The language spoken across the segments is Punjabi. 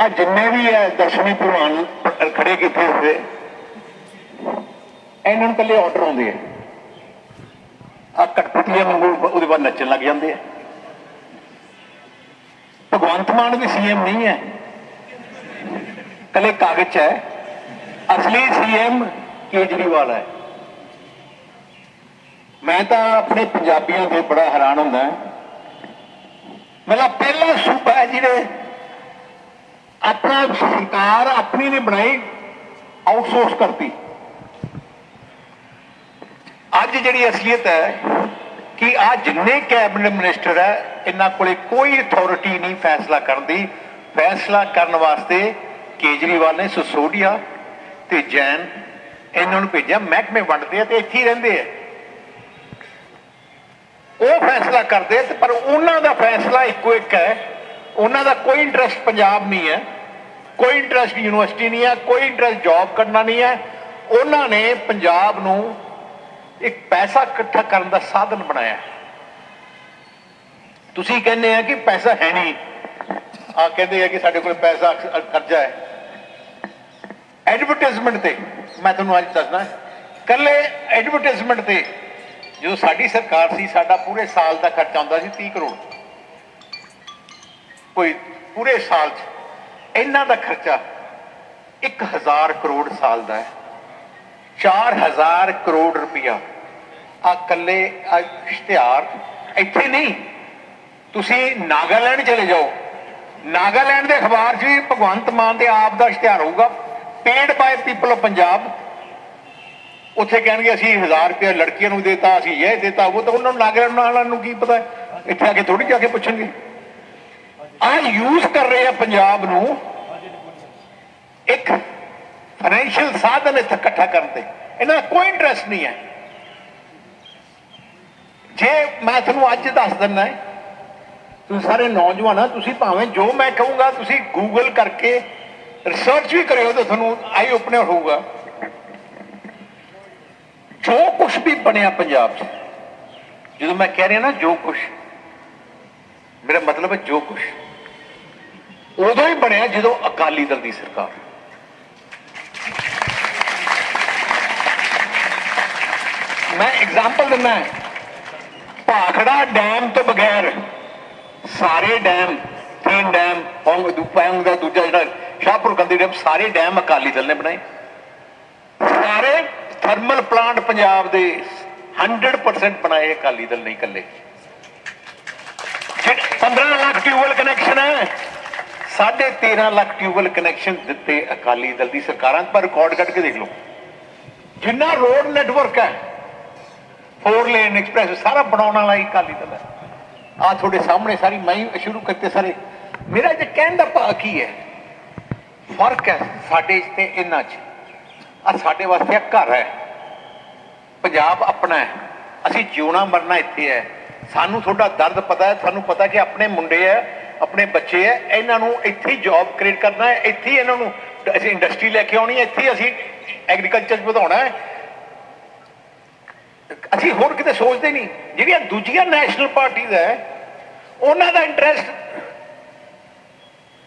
ਆ ਜਿੰਨੇ ਵੀ ਹੈ ਦਰਸ਼ਨੀ ਪ੍ਰਵਾਨ ਖੜੇ ਕੀਤੇ ਹੋਏ ਇਹਨਾਂ ਨੂੰ ਕੱਲੇ ਆਰਡਰ ਆਉਂਦੇ ਆ। ਆ ਕਟਪਟੀਆਂ ਵਾਂਗੂ ਉਹਦੇ ਬਾਅਦ ਨੱਚਣ ਲੱਗ ਜਾਂਦੇ ਆ। ਭਗਵੰਤ ਮਾਨ ਵੀ ਸੀਐਮ ਨਹੀਂ ਹੈ। ਕੱਲੇ ਕਾਗਜ਼ ਹੈ। ਅਸਲੀ ਸੀਐਮ ਕੇਜਰੀਵਾਲ ਹੈ। ਮੈਂ ਤਾਂ ਆਪਣੇ ਪੰਜਾਬੀਆਂ ਤੇ ਬੜਾ ਹੈਰਾਨ ਹੁੰਦਾ। ਮੇਰਾ ਪਹਿਲਾ ਸੂਬਾ ਹੈ ਜਿਹੜੇ ਆਪਣਾ ਸਰਕਾਰ ਆਪਣੀ ਨੇ ਬਣਾਈ ਆਊਟਸੋਰਸ ਕਰਤੀ। ਅੱਜ ਜਿਹੜੀ ਅਸਲੀਅਤ ਹੈ ਕਿ ਆ ਜਿੰਨੇ ਕੈਬਨਿਟ ਮਿਨਿਸਟਰ ਹੈ, ਇਹਨਾਂ ਕੋਲੇ ਕੋਈ ਅਥਾਰਟੀ ਨਹੀਂ ਫੈਸਲਾ ਕਰਨ ਦੀ। ਫੈਸਲਾ ਕਰਨ ਵਾਸਤੇ ਕੇਜਰੀਵਾਲ ਨੇ ਸਸੋਡੀਆ ਤੇ ਜੈਨ ਇਹਨਾਂ ਨੂੰ ਭੇਜਿਆ, ਮਹਿਕਮੇ ਵੰਡਦੇ ਆ ਤੇ ਇੱਥੇ ਹੀ ਰਹਿੰਦੇ ਆ। ਉਹ ਫੈਸਲਾ ਕਰਦੇ ਪਰ ਉਹਨਾਂ ਦਾ ਫੈਸਲਾ ਇੱਕੋ ਇੱਕ ਹੈ, ਉਹਨਾਂ ਦਾ ਕੋਈ ਇੰਟਰਸਟ ਪੰਜਾਬ ਨਹੀਂ ਹੈ। ਕੋਈ ਇੰਟਰਸਟ ਯੂਨੀਵਰਸਿਟੀ ਨਹੀਂ ਹੈ, ਕੋਈ ਇੰਟਰਸਟ ਜੌਬ ਕਰਨਾ ਨਹੀਂ ਹੈ। ਉਹਨਾਂ ਨੇ ਪੰਜਾਬ ਨੂੰ ਇੱਕ ਪੈਸਾ ਇਕੱਠਾ ਕਰਨ ਦਾ ਸਾਧਨ ਬਣਾਇਆ। ਤੁਸੀਂ ਕਹਿੰਦੇ ਆ ਕਿ ਪੈਸਾ ਹੈ ਨਹੀਂ। ਆ ਕਹਿੰਦੇ ਆ ਕਿ ਸਾਡੇ ਕੋਲ ਪੈਸਾ ਕਰਜ਼ਾ ਹੈ। ਐਡਵਰਟਾਈਜ਼ਮੈਂਟ ਤੇ, ਮੈਂ ਤੁਹਾਨੂੰ ਅੱਜ ਦੱਸਣਾ ਕੱਲੇ ਐਡਵਰਟਾਈਜ਼ਮੈਂਟ ਤੇ ਜਦੋਂ ਸਾਡੀ ਸਰਕਾਰ ਸੀ, ਸਾਡਾ ਪੂਰੇ ਸਾਲ ਦਾ ਖਰਚਾ ਆਉਂਦਾ ਸੀ 30 ਕਰੋੜ। ਕੋਈ ਪੂਰੇ ਸਾਲ 'ਚ ਇਹਨਾਂ ਦਾ ਖਰਚਾ 1000 ਕਰੋੜ ਸਾਲ ਦਾ ਹੈ। 4000 ਕਰੋੜ ਰੁਪਇਆ ਆ ਕੱਲੇ ਆ ਇਸ਼ਤਿਹਾਰ, ਇੱਥੇ ਨਹੀਂ। ਤੁਸੀਂ ਨਾਗਾਲੈਂਡ ਚਲੇ ਜਾਓ। ਨਾਗਾਲੈਂਡ ਦੇ ਅਖਬਾਰ 'ਚ ਵੀ ਭਗਵੰਤ ਮਾਨ ਦੇ ਆਪ ਦਾ ਇਸ਼ਤਿਹਾਰ ਹੋਊਗਾ। Paid by people of Punjab ਉੱਥੇ ਕਹਿਣਗੇ, ਅਸੀਂ 1000 ਰੁਪਏ ਲੜਕੀਆਂ ਨੂੰ ਦੇਤਾ, ਅਸੀਂ ਇਹ ਦੇਤਾ। ਉਹ ਤਾਂ ਉਹਨਾਂ ਨੂੰ ਨਾਗਾਲੈਂਡ ਨਾਲ ਨੂੰ ਕੀ ਪਤਾ ਇੱਥੇ ਆ ਕੇ ਥੋੜੀ ਜਾ ਕੇ ਪੁੱਛਣਗੇ। ਆ ਯੂਜ਼ ਕਰ ਰਹੇ ਆ ਪੰਜਾਬ ਨੂੰ। ਇੱਕ ਫਾਈਨੈਂਸ਼ੀਅਲ ਸਾਧਨ ਇੱਥੇ ਇਕੱਠਾ ਕਰਨ ਤੇ। ਇਹਨਾਂ ਦਾ ਕੋਈ ਇੰਟਰਸਟ ਨਹੀਂ ਹੈ। ਜੇ ਮੈਂ ਤੁਹਾਨੂੰ ਅੱਜ ਦੱਸ ਦਿੰਦਾ ਤੁਸੀਂ ਸਾਰੇ ਨੌਜਵਾਨ ਆ, ਤੁਸੀਂ ਭਾਵੇਂ ਜੋ ਮੈਂ ਕਹੂੰਗਾ, ਤੁਸੀਂ ਗੂਗਲ ਕਰਕੇ ਰਿਸਰਚ ਵੀ ਕਰਿਓ ਤਾਂ ਤੁਹਾਨੂੰ ਆਈ ਓਪਨਰ ਹੋਊਗਾ। ਜੋ ਕੁਝ ਵੀ ਬਣਿਆ ਪੰਜਾਬ 'ਚ, ਜਦੋਂ ਮੈਂ ਕਹਿ ਰਿਹਾ ਨਾ ਜੋ ਕੁਝ ਮੇਰਾ ਮਤਲਬ ਹੈ ਜੋ ਕੁਝ ਉਦੋਂ ਹੀ ਬਣਿਆ ਜਦੋਂ ਅਕਾਲੀ ਦਲ ਦੀ ਸਰਕਾਰ। ਮੈਂ ਐਗਜ਼ਾਮਪਲ ਦਿੰਦਾ ਭਾਖੜਾ ਡੈਮ ਤੋਂ ਬਗੈਰ ਸਾਰੇ ਡੈਮ, ਤਿੰਨ ਡੈਮ ਪੌਂਗ ਦੁਪੈਂਗ ਦਾ ਦੂਜਾ ਜਿਹੜਾ ਸ਼ਾਹਪੁਰ ਗੰਦੀ ਡੈਮ, ਸਾਰੇ ਡੈਮ ਅਕਾਲੀ ਦਲ ਨੇ ਬਣਾਏ। ਸਾਰੇ ਥਰਮਲ ਪਲਾਂਟ ਪੰਜਾਬ ਦੇ 100% ਬਣਾਏ ਅਕਾਲੀ ਦਲ ਨਹੀਂ ਇਕੱਲੇ। ਜਿਹੜੇ 15 ਲੱਖ ਟਿਊਬਲ ਕਨੈਕਸ਼ਨ ਹੈ ਸਾਢੇ 13 ਲੱਖ ਟਿਊਬਲ ਕਨੈਕਸ਼ਨ ਦਿੱਤੇ ਅਕਾਲੀ ਦਲ ਦੀ ਸਰਕਾਰਾਂ ਪਰ ਰਿਕਾਰਡ ਕੱਢ ਕੇ ਦੇਖ ਲਓ। ਜਿੰਨਾ ਰੋਡ ਨੈਟਵਰਕ ਹੈ ਫੋਰ ਲੇਨ ਐਕਸਪ੍ਰੈਸ ਸਾਰਾ ਬਣਾਉਣ ਵਾਲਾ ਹੀ ਅਕਾਲੀ ਦਲ ਹੈ। ਆ ਤੁਹਾਡੇ ਸਾਹਮਣੇ ਸਾਰੀ, ਮੈਂ ਹੀ ਸ਼ੁਰੂ ਕਰਤੇ ਸਾਰੇ। ਮੇਰਾ ਜੇ ਕਹਿਣ ਦਾ ਭਾਅ ਕੀ ਹੈ? ਫ਼ਰਕ ਹੈ ਸਾਡੇ 'ਚ ਤੇ ਇਹਨਾਂ 'ਚ। ਆ ਸਾਡੇ ਵਾਸਤੇ ਘਰ ਹੈ। ਪੰਜਾਬ ਆਪਣਾ ਹੈ। ਅਸੀਂ ਜਿਉਣਾ ਮਰਨਾ ਇੱਥੇ ਹੈ। ਸਾਨੂੰ ਤੁਹਾਡਾ ਦਰਦ ਪਤਾ ਹੈ, ਸਾਨੂੰ ਪਤਾ ਕਿ ਆਪਣੇ ਮੁੰਡੇ ਹੈ ਆਪਣੇ ਬੱਚੇ ਹੈ, ਇਹਨਾਂ ਨੂੰ ਇੱਥੇ ਹੀ ਜੌਬ ਕ੍ਰੀਏਟ ਕਰਨਾ ਹੈ, ਇੱਥੇ ਹੀ ਇਹਨਾਂ ਨੂੰ ਅਸੀਂ ਇੰਡਸਟਰੀ ਲੈ ਕੇ ਆਉਣੀ ਹੈ, ਇੱਥੇ ਅਸੀਂ ਐਗਰੀਕਲਚਰ ਵਧਾਉਣਾ ਹੈ। ਅਸੀਂ ਹੋਰ ਕਿਤੇ ਸੋਚਦੇ ਨਹੀਂ। ਜਿਹੜੀਆਂ ਦੂਜੀਆਂ ਨੈਸ਼ਨਲ ਪਾਰਟੀਆਂ ਹੈ, ਉਹਨਾਂ ਦਾ ਇੰਟਰਸਟ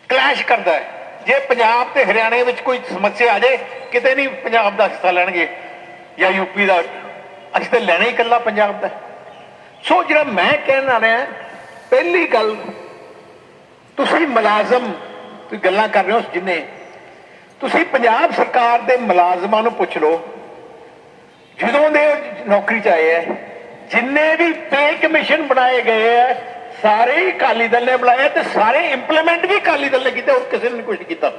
ਕਲੈਸ਼ ਕਰਦਾ ਹੈ। ਜੇ ਪੰਜਾਬ ਤੇ ਹਰਿਆਣੇ ਵਿੱਚ ਕੋਈ ਸਮੱਸਿਆ ਆ ਜਾਏ, ਕਿਤੇ ਨਹੀਂ ਪੰਜਾਬ ਦਾ ਹਿੱਸਾ ਲੈਣਗੇ ਜਾਂ ਯੂਪੀ ਦਾ। ਅਸੀਂ ਤਾਂ ਲੈਣਾ ਹੀ ਇਕੱਲਾ ਪੰਜਾਬ ਦਾ। ਸੋ ਜਿਹੜਾ ਮੈਂ ਕਹਿਣ ਆ ਰਿਹਾ, ਪਹਿਲੀ ਗੱਲ ਤੁਸੀਂ ਮੁਲਾਜ਼ਮ, ਤੁਸੀਂ ਗੱਲਾਂ ਕਰ ਰਹੇ ਹੋ ਜਿੰਨੇ। ਤੁਸੀਂ ਪੰਜਾਬ ਸਰਕਾਰ ਦੇ ਮੁਲਾਜ਼ਮਾਂ ਨੂੰ ਪੁੱਛ ਲਓ। ਜਦੋਂ ਦੇ ਉਹ ਨੌਕਰੀ ਚ ਆਏ ਐ, ਜਿੰਨੇ ਵੀ ਪੇ ਕਮਿਸ਼ਨ ਬਣਾਏ ਗਏ ਐ, ਸਾਰੇ ਹੀ ਅਕਾਲੀ ਦਲ ਨੇ ਬਣਾਏ ਤੇ ਸਾਰੇ ਇੰਪਲੀਮੈਂਟ ਵੀ ਅਕਾਲੀ ਦਲ ਨੇ ਕੀਤੇ, ਹੋਰ ਕਿਸੇ ਨੇ ਨਹੀਂ ਕੁਝ ਕੀਤਾ।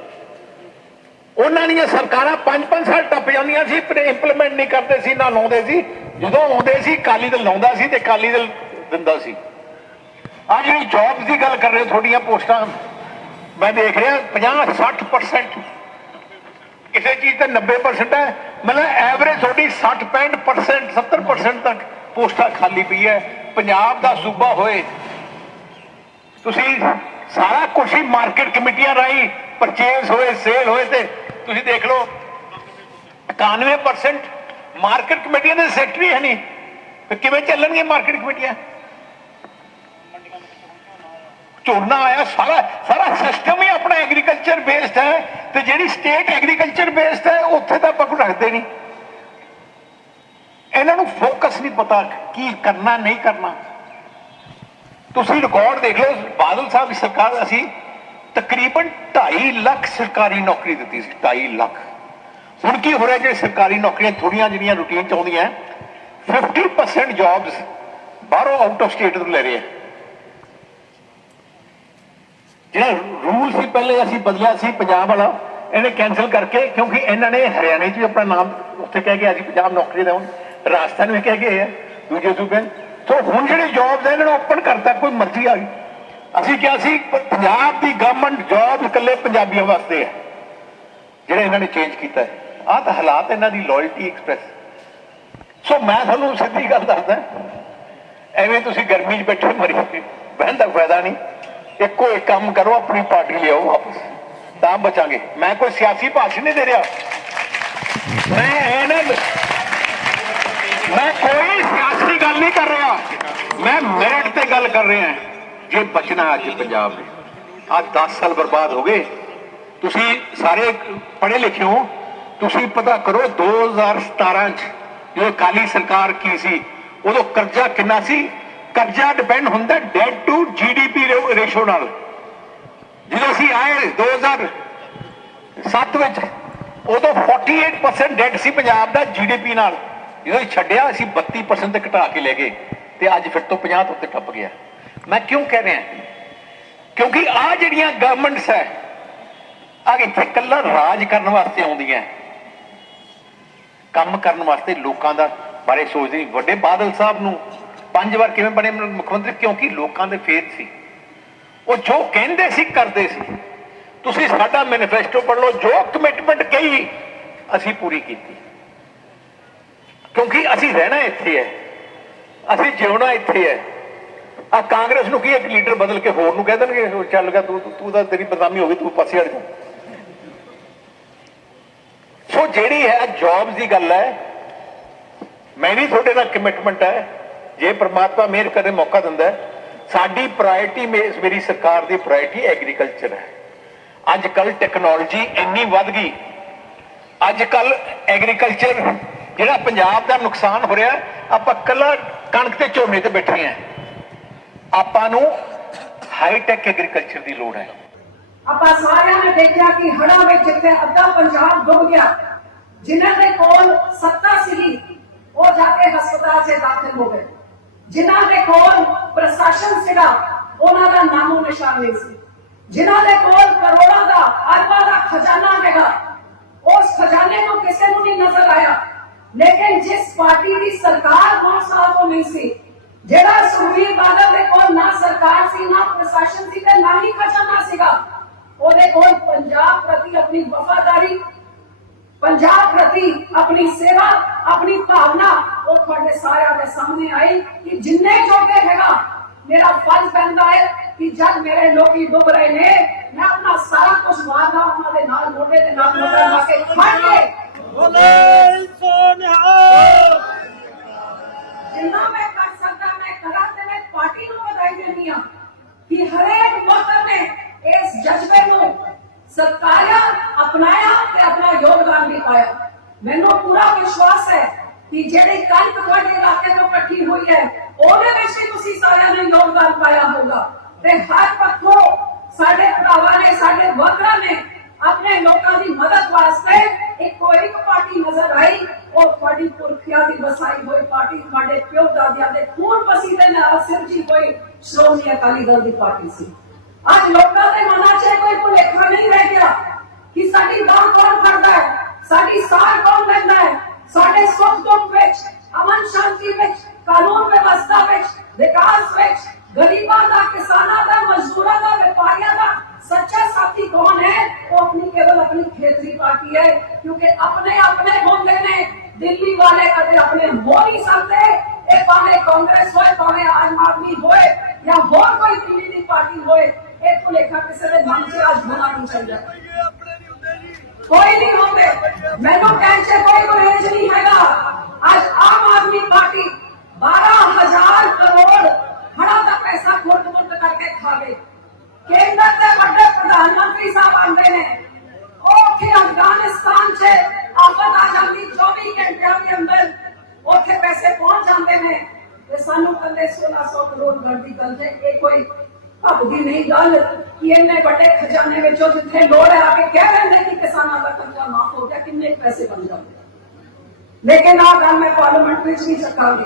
ਉਹਨਾਂ ਦੀਆਂ ਸਰਕਾਰਾਂ 5-5 ਸਾਲ ਟੱਪ ਜਾਂਦੀਆਂ ਸੀ ਪਰ ਇੰਪਲੀਮੈਂਟ ਨਹੀਂ ਕਰਦੇ ਸੀ, ਨਾ ਲਾਉਂਦੇ ਸੀ। ਜਦੋਂ ਆਉਂਦੇ ਸੀ, ਅਕਾਲੀ ਦਲ ਲਾਉਂਦਾ ਸੀ ਤੇ ਅਕਾਲੀ ਦਲ ਦਿੰਦਾ ਸੀ। ਆ ਜਿਹੜੀ ਜੌਬਸ ਦੀ ਗੱਲ ਕਰ ਰਹੇ ਤੁਹਾਡੀਆਂ ਪੋਸਟਾਂ। ਮੈਂ ਦੇਖ ਰਿਹਾ 50-60% ਕਿਸੇ ਚੀਜ਼ ਤੇ 90% ਹੈ। ਮਤਲਬ ਐਵਰੇਜ ਤੁਹਾਡੀ 60 65% 70% ਤੱਕ ਪੋਸਟਾਂ ਖਾਲੀ ਪਈ ਹੈ। ਪੰਜਾਬ ਦਾ ਸੂਬਾ ਹੋਏ। ਤੁਸੀਂ ਸਾਰਾ ਕੁਝ ਹੀ ਮਾਰਕੀਟ ਕਮੇਟੀਆਂ ਰਾਹੀਂ ਪਰਚੇਸ ਹੋਏ ਸੇਲ ਹੋਏ ਤੇ ਤੁਸੀਂ ਦੇਖ ਲਓ 91% ਮਾਰਕੀਟ ਕਮੇਟੀਆਂ ਦੇ ਸੈਕਟਰੀ ਹੈ ਨਹੀਂ ਤੇ ਕਿਵੇਂ ਚੱਲਣਗੇ ਮਾਰਕੀਟ ਕਮੇਟੀਆਂ? ਝੋਨਾ ਆਇਆ, ਸਾਰਾ ਸਾਰਾ ਸਿਸਟਮ ਹੀ ਆਪਣਾ ਐਗਰੀਕਲਚਰ ਬੇਸਡ ਹੈ ਤੇ ਜਿਹੜੀ ਸਟੇਟ ਐਗਰੀਕਲਚਰ ਬੇਸਡ ਹੈ, ਉੱਥੇ ਤਾਂ ਆਪਾਂ ਕੋਈ ਰੱਖਦੇ ਨਹੀਂ। ਇਹਨਾਂ ਨੂੰ ਫੋਕਸ ਨਹੀਂ ਪਤਾ ਕੀ ਕਰਨਾ, ਨਹੀਂ ਕਰਨਾ। ਤੁਸੀਂ ਰਿਕਾਰਡ ਦੇਖ ਲਓ, ਬਾਦਲ ਸਾਹਿਬ ਦੀ ਸਰਕਾਰ ਅਸੀਂ ਤਕਰੀਬਨ 2.5 ਲੱਖ ਸਰਕਾਰੀ ਨੌਕਰੀ ਦਿੱਤੀ ਸੀ 2.5 ਲੱਖ। ਹੁਣ ਕੀ ਹੋ ਰਿਹਾ ਜੇ ਸਰਕਾਰੀ ਨੌਕਰੀਆਂ ਥੋੜੀਆਂ ਜਿਹੜੀਆਂ ਰੂਟੀਨ ਚ ਆਉਂਦੀਆਂ 50% ਜੌਬਸ ਬਾਹਰੋਂ ਆਊਟ ਆਫ ਸਟੇਟ ਤੋਂ ਲੈ ਰਹੇ ਆ। ਜਿਹੜਾ ਰੂਲ ਸੀ, ਪਹਿਲੇ ਅਸੀਂ ਬਦਲਿਆ ਸੀ, ਪੰਜਾਬ ਵਾਲਾ, ਇਹਨੇ ਕੈਨਸਲ ਕਰਕੇ, ਕਿਉਂਕਿ ਇਹਨਾਂ ਨੇ ਹਰਿਆਣੇ 'ਚ ਵੀ ਆਪਣਾ ਨਾਮ ਉੱਥੇ ਕਹਿ ਕੇ ਅਸੀਂ ਪੰਜਾਬ ਨੌਕਰੀ ਦੇਵਾਂ ਰਾਜਸਥਾਨ ਵੀ ਕਹਿ ਕੇ ਹੈ ਦੂਜੇ ਸੂਬੇ। ਸੋ ਹੁਣ ਜਿਹੜੇ ਜੌਬਸ ਇਹਨਾਂ ਨੂੰ ਓਪਨ ਕਰਤਾ, ਕੋਈ ਮਰਜ਼ੀ ਆ ਗਈ। ਅਸੀਂ ਕਿਹਾ ਸੀ, ਪੰਜਾਬ ਦੀ ਗਵਰਨਮੈਂਟ ਜੌਬ ਇਕੱਲੇ ਪੰਜਾਬੀਆਂ ਵਾਸਤੇ ਹੈ ਜਿਹੜੇ ਇਹਨਾਂ ਨੇ ਚੇਂਜ ਕੀਤਾ ਹੈ। ਆਹ ਤਾਂ ਹਾਲਾਤ ਇਹਨਾਂ ਦੀ ਲਾਇਲਟੀ ਐਕਸਪ੍ਰੈਸ ਸੋ ਮੈਂ ਤੁਹਾਨੂੰ ਸਿੱਧੀ ਗੱਲ ਦੱਸਦਾ, ਐਵੇਂ ਤੁਸੀਂ ਗਰਮੀ 'ਚ ਬੈਠੇ ਮਰੀ ਬਹਿਣ ਦਾ ਫਾਇਦਾ ਨਹੀਂ। ਇੱਕੋ ਇੱਕ ਕੰਮ ਕਰੋ, ਆਪਣੀ ਪਾਰਟੀ ਲਿਆਓ ਵਾਪਸ। ਤਾਂ ਬਚਾਂਗੇ। ਮੈਂ ਕੋਈ ਸਿਆਸੀ ਭਾਸ਼ਣ ਨਹੀਂ ਦੇ ਰਿਹਾ। ਮੈਂ ਇਹ ਨਾ ਮੈਂ ਕੋਈ ਸਿਆਸੀ ਗੱਲ ਨਹੀਂ ਕਰ ਰਿਹਾ। ਮੈਂ ਮੈਰਿਟ ਤੇ ਗੱਲ ਕਰ ਰਿਹਾ ਜੇ ਬਚਣਾ ਅੱਜ ਪੰਜਾਬ ਨੇ। ਆ 10 ਸਾਲ ਬਰਬਾਦ ਹੋ ਗਏ। ਤੁਸੀਂ ਸਾਰੇ ਪੜ੍ਹੇ ਲਿਖੇ ਹੋ। ਤੁਸੀਂ ਪਤਾ ਕਰੋ 2017 ਚ ਜੋ ਅਕਾਲੀ ਸਰਕਾਰ ਕੀ ਸੀ, ਉਦੋਂ ਕਰਜ਼ਾ ਕਿੰਨਾ ਸੀ? ਕਰਜ਼ਾ ਡਿਪੈਂਡ ਹੁੰਦਾ ਡੈਟ ਟੂ ਜੀਡੀਪੀ ਰੇਸ਼ੋ ਨਾਲ। ਜਦੋਂ ਅਸੀਂ ਆਏ 2007 ਵਿੱਚ, ਉਦੋਂ 48% ਡੈਟ ਸੀ ਪੰਜਾਬ ਦਾ ਜੀਡੀਪੀ ਨਾਲ। ਜਦੋਂ ਅਸੀਂ ਛੱਡਿਆ, ਅਸੀਂ 32% ਤੇ ਘਟਾ ਕੇ ਲੈ ਗਏ ਤੇ ਅੱਜ ਫਿਰ ਤੋਂ 50 ਤੋਂ ਉੱਤੇ ਟੱਪ ਗਿਆ। ਮੈਂ ਕਿਉਂ ਕਹਿ ਰਿਹਾ? ਕਿਉਂਕਿ ਆ ਜਿਹੜੀਆਂ ਗਵਰਨਮੈਂਟਸ ਹੈ ਆ ਇੱਥੇ ਕੱਲਾ ਰਾਜ ਕਰਨ ਵਾਸਤੇ ਆਉਂਦੀਆਂ। ਕੰਮ ਕਰਨ ਵਾਸਤੇ ਲੋਕਾਂ ਦਾ ਬਾਰੇ ਸੋਚਦੇ ਵੱਡੇ ਬਾਦਲ ਸਾਹਿਬ ਨੂੰ ਪੰਜ ਵਾਰ ਕਿਵੇਂ ਬਣੇ ਮੁੱਖ ਮੰਤਰੀ? ਕਿਉਂਕਿ ਲੋਕਾਂ ਦੇ ਫੇਥ ਸੀ। ਉਹ ਜੋ ਕਹਿੰਦੇ ਸੀ, ਕਰਦੇ ਸੀ। ਤੁਸੀਂ ਸਾਡਾ ਮੈਨੀਫੈਸਟੋ ਪੜ੍ਹ ਲਓ, ਜੋ ਕਮਿਟਮੈਂਟ ਕਹੀ, ਅਸੀਂ ਪੂਰੀ ਕੀਤੀ। ਕਿਉਂਕਿ ਅਸੀਂ ਰਹਿਣਾ ਇੱਥੇ ਹੈ। ਅਸੀਂ ਜਿਉਣਾ ਇੱਥੇ ਹੈ। ਆ ਕਾਂਗਰਸ ਨੂੰ ਕੀ ਇੱਕ ਲੀਡਰ ਬਦਲ ਕੇ ਹੋਰ ਨੂੰ ਕਹਿ ਦੇਣਗੇ? ਚੱਲ ਗਿਆ, ਤੂੰ ਤੂੰ- ਤਾਂ ਤੇਰੀ ਬਦਨਾਮੀ ਹੋ ਗਈ, ਤੂੰ ਪਾਸੇ ਹਟ ਜਾ ਸੋ ਜਿਹੜੀ ਹੈ ਜੌਬਸ ਦੀ ਗੱਲ ਹੈ, ਮੈਂ ਵੀ ਤੁਹਾਡੇ ਨਾਲ ਕਮਿਟਮੈਂਟ ਹੈ। ਜੇ ਪ੍ਰਮਾਤਮਾ ਮਿਹਰ ਕਰੇ, ਮੌਕਾ ਦਿੰਦਾ ਸਾਡੀ ਪ੍ਰਾਇੋਰਟੀ ਮੇਰੀ ਸਰਕਾਰ ਦੀ ਪ੍ਰਾਇੋਰਟੀ ਐਗਰੀਕਲਚਰ ਹੈ। ਅੱਜ ਕੱਲ ਟੈਕਨੋਲੋਜੀ ਇੰਨੀ ਵੱਧ ਗਈ। ਅੱਜ ਕੱਲ ਐਗਰੀਕਲਚਰ ਜਿਹੜਾ ਪੰਜਾਬ ਦਾ ਨੁਕਸਾਨ ਹੋ ਰਿਹਾ, ਆਪਾਂ ਕੱਲਾ ਕਣਕ ਤੇ ਝੋਨੇ ਤੇ ਬੈਠੇ ਆ ਆਪਾਂ ਨੂੰ ਹਾਈ ਟੈਕ ਐਗਰੀਕਲਚਰ ਦੀ ਲੋੜ ਹੈ। ਆਪਾਂ ਸਾਰਿਆਂ ਨੇ ਦੇਖਿਆ ਕਿ ਹੜ੍ਹਾਂ ਵਿੱਚ ਜਿੱਥੇ ਅੱਧਾ ਪੰਜਾਬ ਡੁੱਬ ਗਿਆ, ਜਿਨ੍ਹਾਂ ਦੇ ਕੋਲ ਸੱਤਾ ਸੀ ਉਹ ਜਾ ਕੇ ਹਸਪਤਾਲ 'ਚ ਦਾਖਲ ਹੋ ਗਏ। ਜਿਨ੍ਹਾਂ ਦੇ ਕੋਲ ਪ੍ਰਸ਼ਾਸਨ ਸੀਗਾ ਉਹਨਾਂ ਦਾ ਨਾਮੋ ਨਿਸ਼ਾਨ ਨਹੀਂ ਸੀ ਜਿਨ੍ਹਾਂ ਦੇ ਕੋਲ ਕਰੋੜਾਂ ਦਾ ਅਰਬਾਂ ਦਾ ਖਜ਼ਾਨਾ ਹੈਗਾ ਉਸ ਖਜ਼ਾਨੇ ਨੂੰ ਕਿਸੇ ਨੂੰ ਨਹੀਂ ਨਜ਼ਰ ਆਇਆ ਲੇਕਿਨ ਜਿਸ ਪਾਰਟੀ ਦੀ ਸਰਕਾਰ ਬਹੁਤ ਸਾਲ ਤੋਂ ਨਹੀਂ ਸੀ ਜਿਹੜਾ ਸੁਖਬੀਰ ਬਾਦਲ ਦੇ ਕੋਲ ਨਾ ਸਰਕਾਰ ਸੀ ਨਾ ਪ੍ਰਸ਼ਾਸਨ ਸੀ ਤੇ ਨਾ ਹੀ ਖਜ਼ਾਨਾ ਸੀਗਾ ਉਹਦੇ ਕੋਲ ਪੰਜਾਬ ਪ੍ਰਤੀ ਆਪਣੀ ਵਫਾਦਾਰੀ ਪੰਜਾਬ ਪ੍ਰਤੀ ਆਪਣੀ ਸੇਵਾ ਆਪਣੀ ਭਾਵਨਾ ਉਹ ਤੁਹਾਡੇ ਸਾਰਿਆਂ ਦੇ ਸਾਹਮਣੇ ਆਈ ਕਿ ਜਿੰਨੇ ਜੋਗੇ ਹੈਗਾ ਮੇਰਾ ਫਰਜ਼ ਬਣਦਾ ਹੈ ਕਿ ਜਦ ਮੇਰੇ ਲੋਕੀ ਡੁੱਬ ਰਹੇ ਨੇ ਮੈਂ ਆਪਣਾ ਸਾਰਾ ਕੁਝ ਵਾਰਨਾ ਉਹਨਾਂ ਦੇ ਨਾਲ ਮੋਢੇ ਦੇ ਨਾਲ ਮੋਢਾ ਲਾ ਕੇ ਖੜ ਕੇ ਬੋਲੇ ਸੋਨਿਹਾਲ। ਜਿੰਨਾ ਮੈਂ ਕਰ ਸਕਦਾ ਮੈਂ ਕਰਾਂ ਤੇ ਮੈਂ ਪਾਰਟੀ ਨੂੰ ਵਧਾਈ ਦਿੰਦੀ ਹਾਂ ਕਿ ਹਰੇਕ ਵੋਟਰ ਨੇ ਇਸ ਜਜ਼ਬੇ ਨੂੰ ਸਤਕਾਰਿਆ ਅਪਣਾਇਆ ਤੇ ਆਪਣਾ ਯੋਗਦਾਨ ਵੀ ਪਾਇਆ। ਮੈਨੂੰ ਪੂਰਾ ਵਿਸ਼ਵਾਸ ਹੈ ਕਿ ਜਿਹੜੀ ਕੱਲ ਤੁਹਾਡੇ ਇਲਾਕੇ ਤੋਂ ਇਕੱਠੀ ਹੋਈ ਹੈ ਉਹਦੇ ਵਿੱਚ ਵੀ ਤੁਸੀਂ ਸਾਰਿਆਂ ਨੇ ਯੋਗਦਾਨ ਪਾਇਆ ਹੋਗਾ ਤੇ ਹਰ ਪੱਖੋਂ ਸਾਡੇ ਭਰਾਵਾਂ ਨੇ ਸਾਡੇ ਵਰਕਰਾਂ ਨੇ ਆਪਣੇ ਲੋਕਾਂ ਦੀ ਮਦਦ ਵਾਸਤੇ ਇੱਕੋ ਇੱਕ ਪਾਰਟੀ ਨਜ਼ਰ ਆਈ ਉਹ ਤੁਹਾਡੀ ਪੁਰਖਿਆਂ ਦੀ ਵਸਾਈ ਹੋਈ ਪਾਰਟੀ ਤੁਹਾਡੇ ਪਿਓ ਦਾਦਿਆਂ ਦੇ ਖੂਨ ਪਸੀਨੇ ਨਾਲ ਸਿਰਜੀ ਹੋਈ ਸ਼੍ਰੋਮਣੀ ਅਕਾਲੀ ਦਲ ਦੀ ਪਾਰਟੀ ਸੀ ਅੱਜ ਲੋਕਾਂ ਦੇ ਮਨਾਂ 'ਚ ਕੋਈ ਭੁਲੇਖਾ ਨਹੀਂ ਰਹਿ ਗਿਆ ਕਿ ਸਾਡੀ ਬਾਹ ਕੌਣ ਫੜਦਾ ਹੈ ਸਾਡੀ ਸਾਰ ਕੌਣ ਲੈਂਦਾ ਹੈ ਸਾਡੇ ਸੁੱਖ ਦੁੱਖ ਵਿੱਚ ਅਮਨ ਸ਼ਾਂਤੀ ਵਿੱਚ ਕਾਨੂੰਨ ਵਿਵਸਥਾ ਵਿੱਚ ਵਿਕਾਸ ਵਿੱਚ ਗਰੀਬਾਂ ਦਾ ਕਿਸਾਨਾਂ ਦਾ ਮਜ਼ਦੂਰਾਂ ਦਾ ਵਪਾਰੀਆਂ ਦਾ ਸੱਚਾ ਸਾਥੀ ਕੌਣ ਹੈ ਉਹ ਆਪਣੀ ਕੇਵਲ ਆਪਣੀ ਖੇਤਰੀ ਪਾਰਟੀ ਹੈ ਕਿਉਂਕਿ ਆਪਣੇ ਆਪਣੇ ਹੁੰਦੇ ਨੇ ਦਿੱਲੀ ਵਾਲੇ ਕਦੇ ਆਪਣੇ ਹੋ ਨਹੀਂ ਸਕਦੇ ਇਹ ਭਾਵੇਂ ਕਾਂਗਰਸ ਹੋਏ ਭਾਵੇਂ ਆਮ ਆਦਮੀ ਹੋਏ ਜਾਂ ਹੋਰ ਕੋਈ ਦਿੱਲੀ ਦੀ ਪਾਰਟੀ ਹੋਏ ਇਹ ਭੁਲੇਖਾ ਕਿਸੇ ਦੇ ਮਨ अंजलि हैगा आज आम आदमी पार्टी बारह हज़ार करोड़ खड़ा का पैसा खोट घुट करके खा गए केंद्र से बड़े प्रधानमंत्री साहब आते हैं। ओके, अफ़गानिस्तान से आफत आ जाती, चौबीस घंटे के अंदर ओके पैसे पहुँच जाते हैं। सौ करोड़ ਕੱਲੇ 1600 ਕਰੋੜ ਗਲਤੀ ਕਰਦੇ ਇਹ ਕੋਈ ਭੱਬਦੀ ਨਹੀਂ ਗੱਲ ਕਿ ਇਹਨੇ ਵੱਡੇ ਖਜ਼ਾਨੇ ਵਿੱਚੋਂ ਜਿੱਥੇ ਲੋੜ ਹੈ ਆ ਕੇ ਕਹਿ ਰਹੇ ਨੇ ਕਿ ਕਿਸਾਨਾਂ ਦਾ ਕਰਜ਼ਾ ਲੇਕਿਨ ਆ ਗੱਲ ਮੈਂ ਪਾਰਲੀਮੈਂਟ ਵਿੱਚ ਨਹੀਂ ਚੱਕਾਂਗੀ।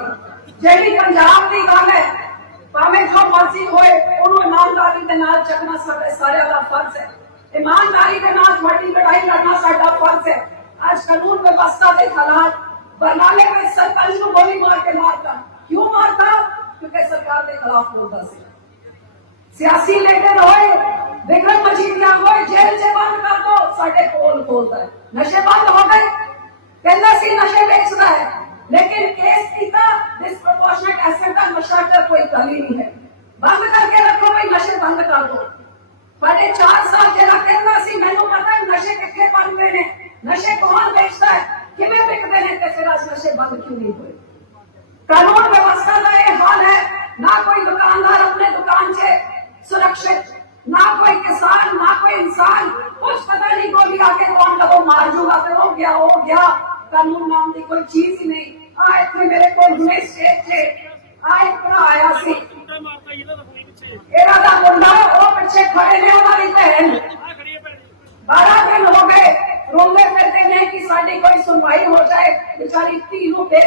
ਜਿਹੜੀ ਪੰਜਾਬ ਦੀ ਗੱਲ ਹੈ, ਭਾਵੇਂ ਜੋ ਮਰਜ਼ੀ ਹੋਏ, ਉਹਨੂੰ ਇਮਾਨਦਾਰੀ ਦੇ ਨਾਲ ਚੱਕਣਾ ਸਾਡੇ ਸਾਰਿਆਂ ਦਾ ਫਰਜ਼ ਹੈ। ਇਮਾਨਦਾਰੀ ਦੇ ਨਾਲ ਵੱਡੀ ਲੜਾਈ ਲੜਨਾ ਸਾਡਾ ਫਰਜ਼ ਹੈ। ਅੱਜ ਕਾਨੂੰਨ ਵਿਵਸਥਾ ਦੇ ਹਾਲਾਤ ਬਰਨਾਲੇ ਵਿੱਚ ਸਰਪੰਚ ਨੂੰ ਗੋਲੀ ਮਾਰ ਕੇ ਮਾਰਤਾ। ਕਿਉਂ ਮਾਰਤਾ? ਕਿਉਂਕਿ ਸਰਕਾਰ ਦੇ ਖਿਲਾਫ ਬੋਲਦਾ ਸੀ। ਸਿਆਸੀ ਲੀਡਰ ਹੋਏ ਵਿਕਰਮ ਮਜੀਠੀਆ ਹੋਏ, ਜੇਲ੍ਹ 'ਚ ਬੰਦ ਕਰ ਦੋ, ਸਾਡੇ ਕੋਲ ਬੋਲਦਾ ਹੈ। ਨਸ਼ੇ ਬੰਦ ਹੋ ਗਏ। पहला से नशे बेचना है लेकिन केस की था डिस्प्रोपोर्शनेट एसेट का नशा का कोई कमी नहीं है बंद करके रखो भाई नशे बंद कर दो साढ़े चार साल जरा कहना सी मैं पता है नशे कितने बनते ने नशे कौन बेचता है किमें बिकते हैं तो फिर आज नशे बंद क्यों नहीं हुए कानून व्यवस्था का ये हाल है ना कोई दुकानदार अपने दुकान से सुरक्षित ना कोई किसान ना कोई इंसान कुछ पता नहीं गोली आके कौन लगो मार जूगा फिर हो गया हो गया कानून नाम की कोई चीज ही नहीं आ इतने मेरे को हुने स्टेट थे आ इतना आया सी ਟੁੱਟਾ ਮਾਰਤਾ ਜੀ ਇਹਦਾ ਦੱਸਣੀ ਪਿੱਛੇ ਇਹਦਾ ਦਾ ਮੁੰਡਾ ਉਹ ਪਿੱਛੇ ਖੜੇ ਨੇ ਉਹਨਾਂ ਦੀ ਭੈਣ ਆ ਖੜੀ ਹੈ ਭੈਣ ਜੀ 12 ਦਿਨ ਹੋ ਗਏ ਰੋਂਦੇ ਫਿਰਦੇ ਨੇ ਕਿ ਸਾਡੀ ਕੋਈ ਸੁਣਵਾਈ ਹੋ ਜਾਏ ਵਿਚਾਰੀ ਧੀ ਨੂੰ ਦੇ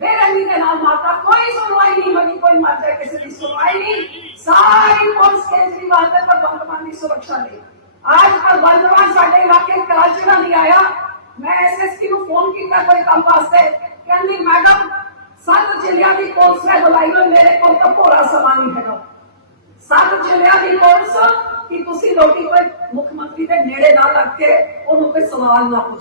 ਬੇਰਹਿਮੀ ਦੇ ਨਾਲ ਮਾਤਾ ਕੋਈ ਸੁਣਵਾਈ ਨਹੀਂ ਹੋਈ ਕੋਈ ਮਰ ਜਾਏ ਕਿਸੇ ਦੀ ਸੁਣਵਾਈ ਨਹੀਂ ਸਾਰੀ ਪੁਲਿਸ ਕੇਜਰੀਵਾਲ ਤੇ ਭਗਵੰਤ ਮਾਨ ਦੀ ਸੁਰੱਖਿਆ ਲਈ ਅੱਜ ਭਗਵੰਤ ਮਾਨ ਸਾਡੇ ਇਲਾਕੇ ਕਾਲਜਰਾ ਨਹੀਂ ਆਇਆ ਮੈਂ ਐਸਐਸਪੀ ਨੂੰ ਫੋਨ ਕੀਤਾ ਕੋਈ ਕੰਮ ਵਾਸਤੇ ਕਹਿੰਦੀ ਮੈਡਮ ਸੱਤ ਜ਼ਿਲ੍ਹਿਆਂ ਦੀ ਪੁਲਿਸ ਨੇ ਬੁਲਾਈ ਹੋਈ ਮੇਰੇ ਕੋਲ ਤਾਂ ਭੋਰਾ ਸਮਾਂ ਨਹੀਂ ਹੈਗਾ ਸੱਤ ਜ਼ਿਲ੍ਹਿਆਂ ਦੀ ਪੁਲਿਸ ਕਿ ਤੁਸੀਂ ਲੋਕੀ ਕੋਈ ਮੁੱਖ ਮੰਤਰੀ ਦੇ ਨੇੜੇ ਨਾ ਲੱਗ ਕੇ ਉਹਨੂੰ ਕੋਈ ਸਵਾਲ ਨਾ ਪੁੱਛੋ